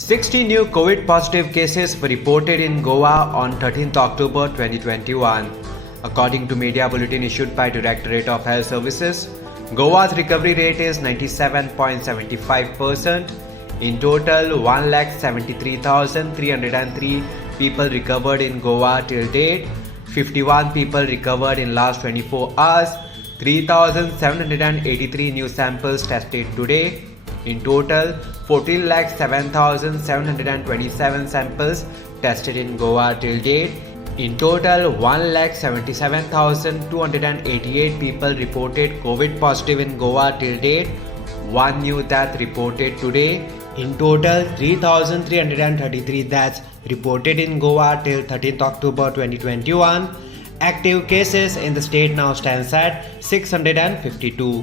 60 new COVID positive cases were reported in Goa on 13th October 2021. According to media bulletin issued by Directorate of Health Services, Goa's recovery rate is 97.75%. In total, 1,73,303 people recovered in Goa till date. 51 people recovered in last 24 hours. 3,783 new samples tested today. In total, 14,07,727 samples tested in Goa till date. In total, 1,77,288 people reported COVID positive in Goa till date. One new death reported today. In total, 3,333 deaths reported in Goa till 13th October 2021. Active cases in the state now stands at 652.